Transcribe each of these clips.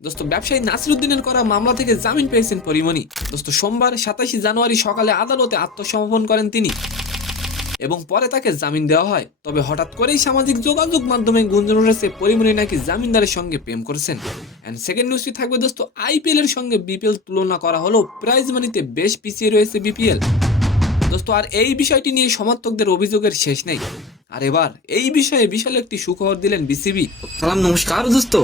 দোস্ত ব্যবসায়ী নাসিরুদ্দিনের করা মামলা থেকে জামিন পেয়েছেন পরিমণি। দোস্ত সোমবার 27 জানুয়ারি সকালে আদালতে আত্মসমর্পণ করেন তিনি এবং পরে তাকে জামিন দেওয়া হয়। তবে হঠাৎ করেই সামাজিক যোগাযোগ মাধ্যমে গুঞ্জন উঠেছে পরিমণি নাকি জামিনদারের সঙ্গে প্রেম করেছেন। এন্ড সেকেন্ড নিউজটি থাকবে দোস্ত, আইপিএল এর সঙ্গে বিপিএল তুলনা করা হলো, প্রাইজ মানিতে বেশ পিছিয়ে রয়েছে বিপিএল। দোস্ত আর এই বিষয়টি নিয়ে সমর্থকদের অভিযোগের শেষ নেই। আর এবার এই বিষয়ে বিশাল একটি সুখবর দিলেন বিসিবি। সালাম, নমস্কার দোস্ত।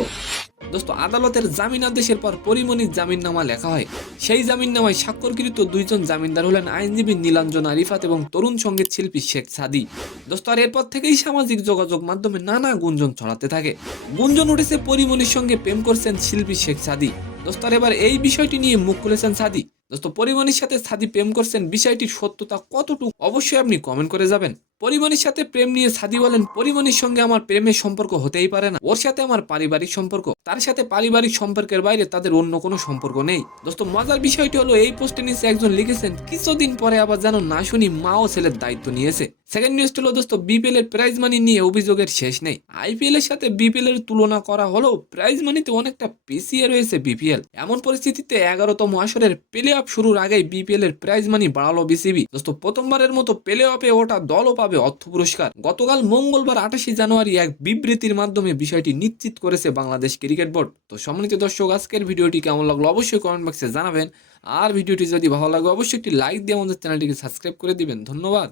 দোস্ত আদালতের জামিন আদেশের পর পরিমণির জামিননামা লেখা হয়। সেই জামিননামায় স্বাক্ষরকৃত দুইজন জামিনদার হলেন আইনজীবী নীলাঞ্জনা রিফাত এবং তরুণ সঙ্গীত শিল্পী শেখ সাদি। দোস্ত আর এরপর থেকেই সামাজিক যোগাযোগ মাধ্যমে নানা গুঞ্জন ছড়াতে থাকে। গুঞ্জন উঠেছে পরিমণির সঙ্গে প্রেম করছেন শিল্পী শেখ সাদি। দোস্ত আর এবার এই বিষয়টি নিয়ে মুখ খুলেছেন সাদি। দোস্ত পরিমণির সাথে সাদি প্রেম করছেন, বিষয়টির সত্যতা কতটুকু অবশ্যই আপনি কমেন্ট করে যাবেন। পরিমণির সাথে প্রেম নিয়ে সাদি বলেন, পরিমণির সঙ্গে আমার প্রেমের সম্পর্ক হতেই পারে না, ওর সাথে আমার পারিবারিক সম্পর্ক, তার সাথে পারিবারিক সম্পর্কের বাইরে তাদের অন্য কোনো সম্পর্ক নেই। দোস্ত মজার বিষয়টি হলো এই পোস্টে নিচে একজন লিখেছেন, কিছুদিন পরে আবার যেন না শুনি মা ও ছেলের দায়িত্ব নিয়েছে। সেকেন্ড নিউজ হলো দোস্ত, বিপিএল এর প্রাইজ মানি নিয়ে অভিযোগের শেষ নেই। আইপিএল এর সাথে বিপিএল এর তুলনা করা হলেও প্রাইজ মানিতে অনেকটা পিছিয়ে রয়েছে বিপিএল। এমন পরিস্থিতিতে 11তম আসরের প্লে অফ শুরুর আগেই বিপিএল এর প্রাইজ মানি বাড়ালো বিসিবি। দোস্ত প্রথমবারের মতো প্লে অফে ওঠা দলও পাবে অর্থ পুরস্কার। গতকাল মঙ্গলবার 28 জানুয়ারি এক বিবৃতির মাধ্যমে বিষয়টি নিশ্চিত করেছে বাংলাদেশ ক্রিকেট বোর্ড। তো সম্মানিত দর্শক, আজকের ভিডিওটি কেমন লাগলো অবশ্যই কমেন্ট বক্সে জানাবেন। আর ভিডিওটি যদি ভালো লাগে অবশ্যই একটি লাইক দিয়ে আমাদের চ্যানেলটিকে সাবস্ক্রাইব করে দিবেন। ধন্যবাদ।